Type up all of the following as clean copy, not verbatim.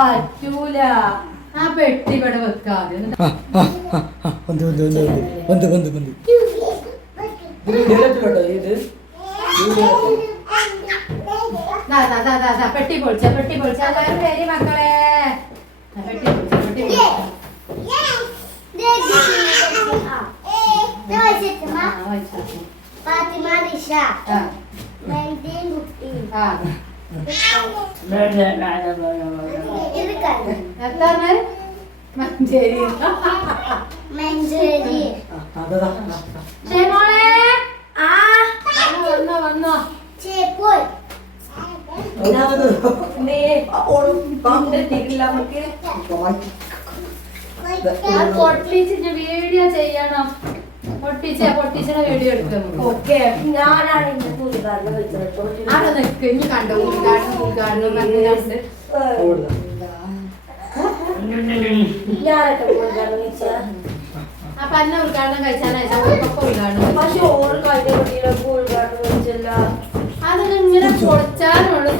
പറ്റൂല ആ പെട്ടി ഇവിടെ വെക്കാതെ പെട്ടി പൊളിച്ച എല്ലാവരും വരി മക്കളെ പെട്ടി പൊളിച്ച മഞ്ചേരി വന്നോ പൊട്ടിച്ചിട്ട് വീഡിയോ ചെയ്യണം പൊട്ടിച്ചിട്ട് വീഡിയോ എടുക്കാം ഓക്കെ ഞാനാണ് ഇന്ന് പുലികാരണം അവിടെ നിൽക്ക് ഇനി കണ്ടോ ഉദ്ഘാടനം ഞാനൊക്കെ പുലികാരണം കഴിച്ചാ അപ്പൊ എന്നെ ഉദ്ഘാടനം കഴിച്ചാൽ ഉദ്ഘാടനം പക്ഷെ ഓറ് കഴിഞ്ഞ ഉദ്ഘാടനം കഴിച്ചല്ല അത് ഇങ്ങനെ പൊളിച്ചാലുള്ളൂ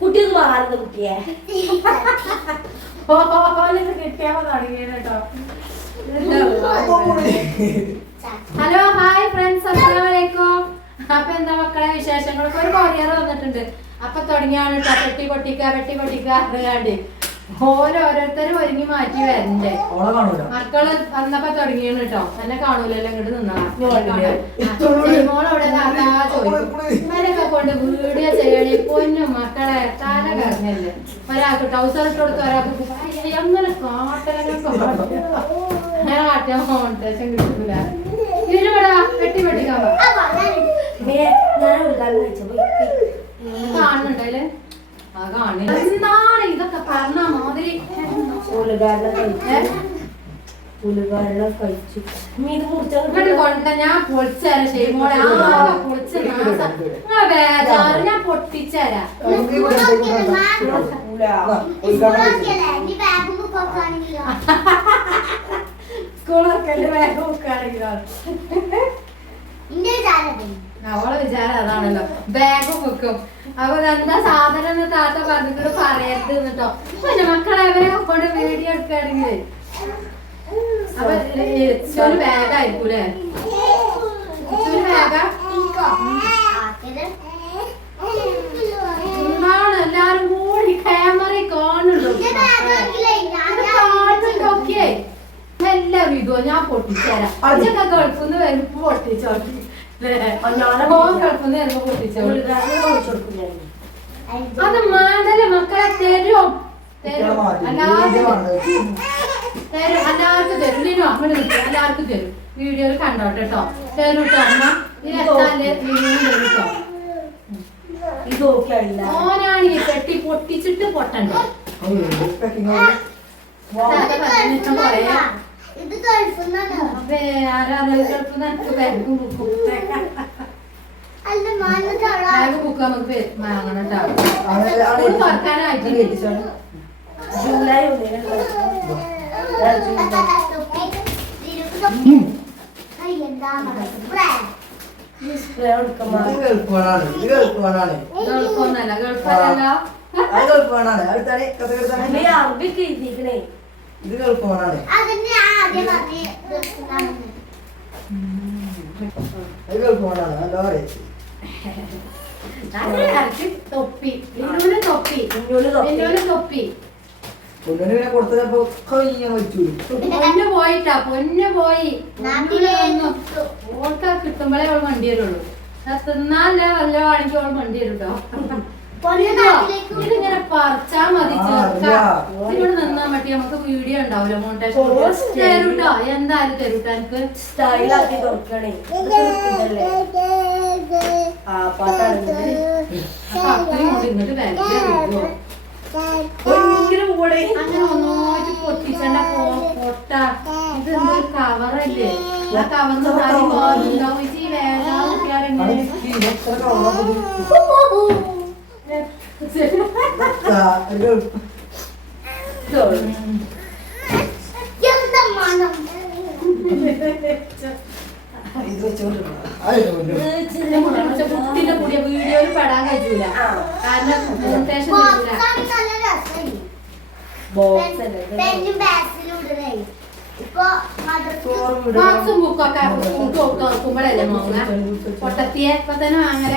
കുട്ടിയൊന്ന് മാറുന്ന കുട്ടിയെ കിട്ടിയാൽ തുടങ്ങിയോ. ഹലോ ഹായ് ഫ്രണ്ട്സ്, അസ്സലാമലൈക്കും. അപ്പൊ എന്താ മക്കളെ വിശേഷങ്ങളൊക്കെ ഒരു കൊറിയർ വന്നിട്ടുണ്ട്. അപ്പൊ തുടങ്ങിയാണ് കേട്ടോ പെട്ടി പൊട്ടിക്ക അറിയാണ്ട് ഓരോരുത്തരും ഒരുങ്ങി മാറ്റി വരണ്ടേ. മക്കള് വന്നപ്പോ തുടങ്ങിയാണ് കേട്ടോ. എന്നെ കാണൂലല്ലോ ഇങ്ങോട്ട് നിന്നോളവിടെ ചോദിക്കും കൊണ്ട് വീഡിയോ ചെയ്യണേ പൊന്നും മക്കളെ തല കറങ്ങല്ലേ. ഒരാൾക്ക് ട്രൗസർ ഇട്ട് കൊടുത്ത ഒരാൾക്ക് അങ്ങനെ കാട്ടാൻ കോൺട്രേഷൻ കിട്ടൂല. ഇതിലൂടെ പെട്ടി പൊട്ടിക്കാൻ കാണുന്നുണ്ടല്ലേ. എന്താണ് ഇതൊക്കെ പറഞ്ഞ മാതിരി കൊണ്ട ഞാൻ പൊളിച്ചരാ ശരിമോളെ പൊളിച്ച് ബേജാറ് ഞാൻ പൊട്ടിച്ചരാ. സ്കൂളൊക്കെ ബാഗ് ബുക്കാണെങ്കിലോ അവളെ വിചാരം അതാണല്ലോ ബാഗ് ബുക്കും. അപ്പൊ എന്താ സാധനം താത്ത പറഞ്ഞിട്ട് പറയരുത് എന്നിട്ടോ. പിന്നെ മക്കളെ അവരെ കൊണ്ട് വീഡിയോ എടുക്കുകയാണെങ്കിലേ അപ്പൊ ഒരു ബാഗായിരിക്കൂലേ. ബാഗാ എന്താണ് എല്ലാരും കൂടി ക്യാമറ കാണുള്ളൂ. കാട്ടുണ്ടോക്കിയേ എല്ലാവരും ഇതോ ഞാൻ പൊട്ടിച്ചേരാം. അതൊക്കെ ഗൾഫിന്ന് വരുമ്പോ പൊട്ടിച്ചോട്ടി ഗൾഫിന്ന് വരുമ്പോ പൊട്ടിച്ചോ. അത് മാണ്ടല്ലേ മക്കളെ തരും എല്ലാവർക്കും തരും. ലിനോ അങ്ങനെ നിൽക്കും എല്ലാവർക്കും തരും. വീഡിയോയിൽ കണ്ടോട്ടെ കേട്ടോ. തരും കേട്ടോ അമ്മ. ഓനാണ് ഈ പെട്ടി പൊട്ടിച്ചിട്ട് പൊട്ടണ്ടോ. പറയാ ജൂലൈ തൊപ്പി കൊടുത്തപ്പോ പൊന്നു പോയിട്ടാ പൊന്നു പോയി. ഓൾക്കാ കിട്ടുമ്പോഴേ അവൾ വണ്ടി വരുള്ളൂ. തിന്നാല്ല വല്ല ആണെങ്കിൽ അവൾ വണ്ടി വരും കേട്ടോ. ഇതിങ്ങനെ പറിച്ചാ മതി. ഇവിടെ നിന്നാ മതി. നമുക്ക് വീഡിയോ ഉണ്ടാവില്ല മോണ്ടേഷൻ. തരൂട്ടോ എന്തായാലും തരൂട്ടോ. എനിക്ക് സ്റ്റൈലാക്കി തുറക്കണേ. ഇങ്ങോട്ട് ബാങ്കിലോ അങ്ങനെ ഒന്നോട്ട് പൊട്ടിച്ചെന്നെ പൊട്ട. ഇത് കവറല്ലേ. ആ കവർന്ന് സാരി ഉണ്ടാവും. ഈ വേണ്ട കുട്ടിയാരെങ്ങനെ ഇത് വെച്ചോണ്ടിരുന്നു. കുട്ടിന്റെ കൂടിയ വീഡിയോയിൽ പെടാൻ കഴിയൂല കാരണം മ്യൂട്ടേഷൻ വരില്ല. ബോക്സും ബുക്കൊക്കെ തുറക്കുമ്പോഴല്ലേ മോങ്ങ പൊട്ടത്തിയെ ഇപ്പൊ തന്നെ വാങ്ങല.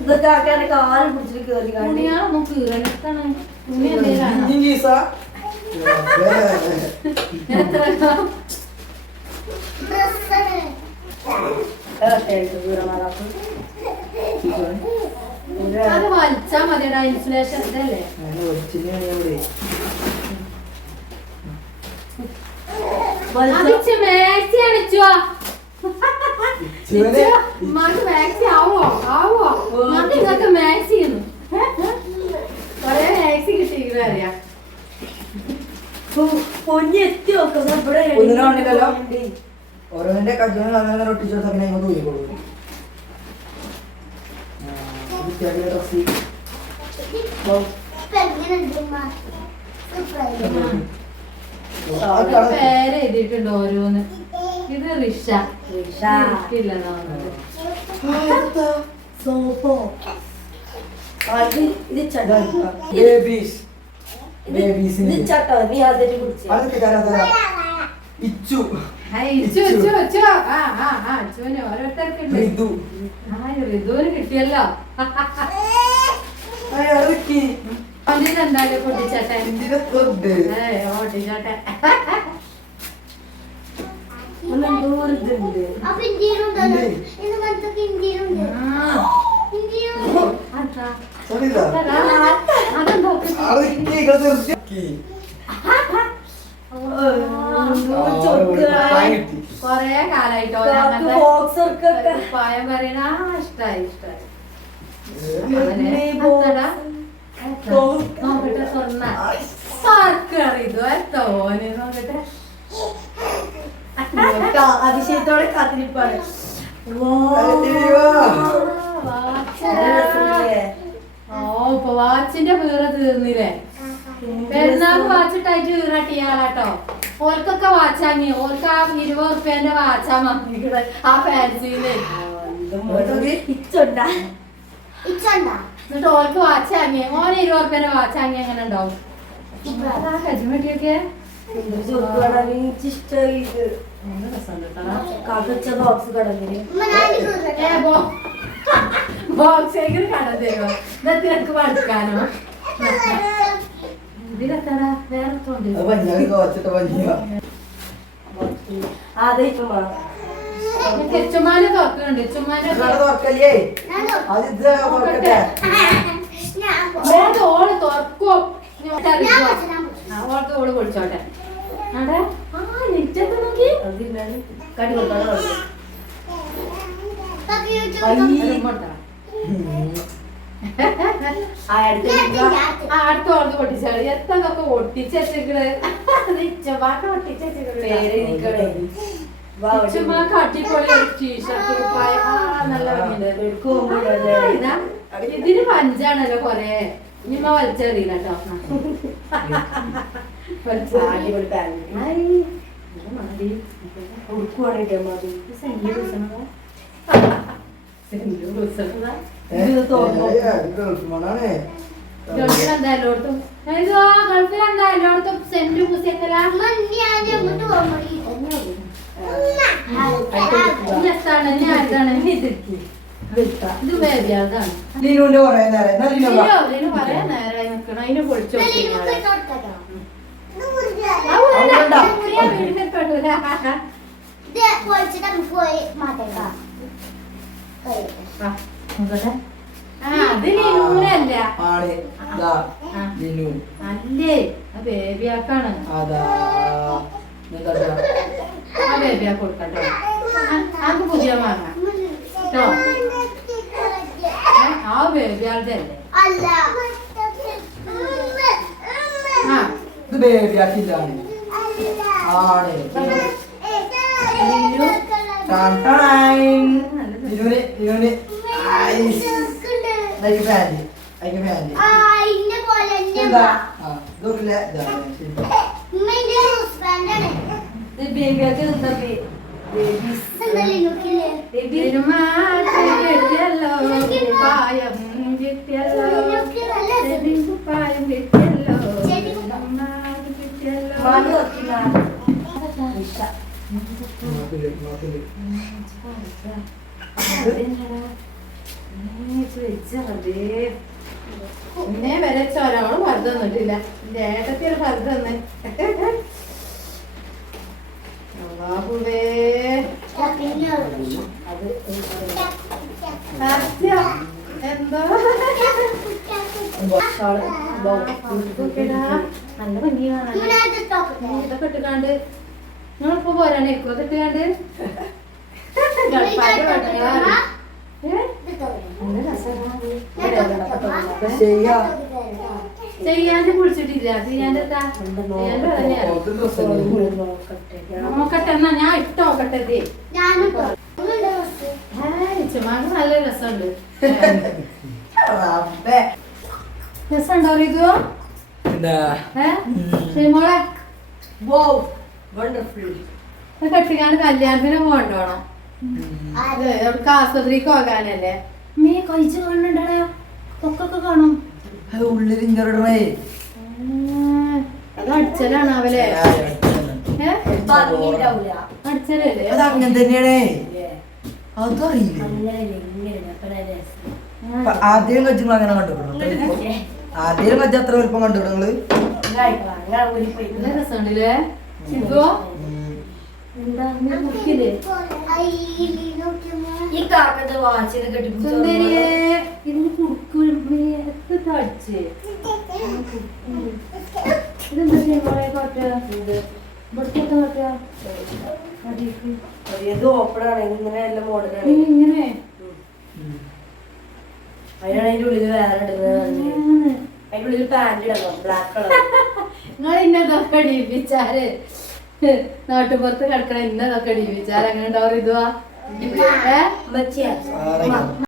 ഇതൊക്കെ ആക്കാണ് കാല് പിടിച്ചിട്ട് കേറി തുണിയാളൊന്നും കീറണിട്ടാണ്. തുണി എന്തെങ്കിലും അത് വലിച്ചാ മതിയടാ. ഇൻസുലേഷൻ ഇതല്ലേ മാക്സി അണിച്ചോ? മാക്സി ആവോ ആവോ ഇതൊക്കെ മാക്സി കൊറേ മാക്സി കിട്ടിയിരിക്കുന്ന അറിയാം. പൊന്നി എത്തി ഓരോന്നിന്റെ കജ്ജോനെ ഒട്ടിച്ചോട്ട് അങ്ങനെ അങ്ങോട്ട് പോയിക്കോളൂ. പേര് എഴുതിയിട്ടുണ്ട് ഓരോന്ന്. ഇത് റിഷ സോപ്പോ ഇത് ചട്ടോ നീ അതിനെ കുറിച്ച് ഓരോരുത്തർക്കുണ്ട്. ഋതുവിന് കിട്ടിയല്ലോ. എന്തായാലും പൊട്ടിച്ചോട്ടെ ഓട്ടിച്ചോട്ടെ. കൊറേ കാലായിട്ടോ പായം പറയണ. ഇഷ്ടായി ഇഷ്ടായി. നോക്കട്ടെ സ്വർണ്ണ ഇത് എത്തോന് നോക്കട്ടെ. അതിശയത്തോടെ കാത്തിരിപ്പാണ്. ഇപ്പൊ വാച്ചിന്റെ വീറ് തീർന്നില്ലേ? പെരുന്നാൾക്ക് വാച്ചിട്ടായിട്ട് വീറട്ടിയാളാട്ടോ. ഓൽക്കൊക്കെ വാച്ചാങ്ങി. ഓൽക്ക് ആ 20 റുപ്യന്റെ വാച്ചാ മമ്മിയുടെ ആ ഫാൻസിയില്. എന്നിട്ട് ഓൽക്ക് വാച്ചാങ്ങി. ഓന് 20 റുപ്യന്റെ വാച്ചാങ്ങി എങ്ങനെ ഉണ്ടാവും? കജിമട്ടിയൊക്കെ ബോക്സ് കടന്നില് ബോക്സേക്കിന് കട തരുമോ? നിനക്ക് പഠിക്കാനോ? ഇതിലെത്താടാ വേറെ ചുമ്മാനെ തുറക്കുന്നുണ്ട്. ചുമ്മാനെ ഓള് തുറക്കോ? ഓൾക്ക് ഓള് പൊളിച്ചോട്ടെ. അതെ ആ നെറ്റൊക്കെ നോക്കി കടി കൊടുക്കണം. അടുത്ത ഓൾക്ക് പൊട്ടിച്ചാണ്. എത്തൊക്കെ ഒട്ടിച്ചെടുക്കണ്. ചുമ്മാക്ക് അടിപൊളി ഒരു ടീഷർട്ട് നല്ല ഇതിന് പഞ്ചാണല്ലോ കൊറേ. ഇനിമ വലിച്ചെറിയില്ല കേട്ടോ. ഗൾഫിലെന്തായാലും സെന്റ് ഇത് ബേബിയാതാണ്. പറയാൻ നേരായി നിക്കണം. അതിന് പൊളിച്ചു അത് ലിനൂനല്ല അല്ലേ ബേബിയാക്കാണ്. ആ ബേബിയാക്ക് കൊടുക്കട്ടോ. നമുക്ക് പുതിയ വാങ്ങാം കേട്ടോ. ആ ബേബിയാളുടെ അല്ലേ? ഇത് ബേബിയാക്കില്ലാണ്. ഫാൻഡി ബേബിയൊക്കെ എന്താ ബേബീസ് കിട്ടിയല്ലോ പായം കിട്ടിയല്ലോ പായം കിട്ടിയല്ലോ കിട്ടിയല്ലോ മാമി നോക്കില്ല എന്നെ വരെ ചോരവള് പറുത് തന്നിട്ടില്ല എന്റെ ഏട്ടത്തി ഒരു പറുത് തന്നെ ബാബുവേ സത്യം എന്തോ നല്ല ഭംഗിയാണ് ഇതൊക്കെ ഇട്ടുകാണ്ട് നിങ്ങളിപ്പോ പോരാനേക്കോ ഇതിട്ടുകാണ്ട് ഗൾഫാന്റെ പെണ്ണുങ്ങളാണ് ചെയ്യാണ്ട് കുളിച്ചിട്ടില്ല ചെയ്യാണ്ട് നോക്കട്ടെ എന്നാ ഞാൻ ഇട്ട് നോക്കട്ടെ ചുമ്മാക്ക് നല്ല രസമുണ്ട് രസമുണ്ടോ ഇത് മോളെ കെട്ടിക്കാണ്ട് കല്യാണത്തിന് പോകണ്ടോണം ആസ്പത്രിക്ക് പോകാനല്ലേ മീ കഴിച്ചു കാണണ്ടടാ തൊക്കൊക്കെ കാണും ഉള്ളിലിങ്ങറേ അത് അടിച്ചലാണ് അവലെ അടിച്ചലല്ലേ അത് അങ്ങനെ തന്നെയാണേ അതറിയില്ല ആദ്യം കജ്ജുകൾ അങ്ങനെ കണ്ടുപിടും ആദ്യം കജ്ജ അത്ര വലുപ്പം കണ്ടുപിടും നിങ്ങള് നല്ല രസമുണ്ടല്ലേ ഇതോ എന്താ മുക്കില്ലേ ഈ കാക്കത്തെ വാച്ചിനെ സുന്ദരിയെ ഇതിന് കുറുക്കുഴമ്പ് അടിച്ചേ ഇതെന്താ മോളെ കോട്ട ഇവിടുത്തെ കോട്ട ഏത് ഓപ്പണാണ് ഇങ്ങനെ എല്ലാം മോഡലാണ് ഇങ്ങനെ അതിനാണ് അതിന്റെ ഉള്ളിൽ വേറെ ഇടുന്നത് അതിന്റെ ഉള്ളിൽ പാന്റ് ഇടണം ബ്ലാക്ക് കളർ നിങ്ങൾ ഇന്നതൊക്കെ അടിയിപ്പിച്ചാല് നാട്ടുപുറത്ത് കിടക്കണ ഇന്നതൊക്കെ അടിയിപ്പിച്ചാൽ അങ്ങനെ ഉണ്ടാവും ഇതുവാ മച്ചിയാ